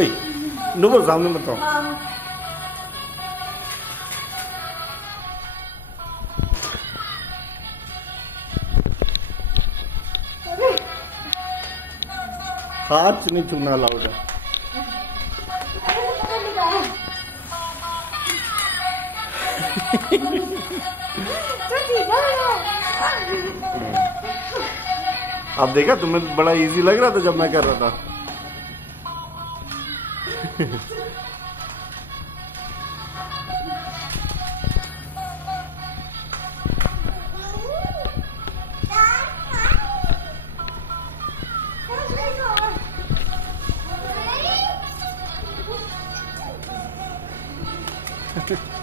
ओए नुबो सामने मत आओ। हाथ नहीं छूना अलाउड है। अब देखा तुम्हें बड़ा इजी लग रहा था जब मैं कर रहा था। Ha ha.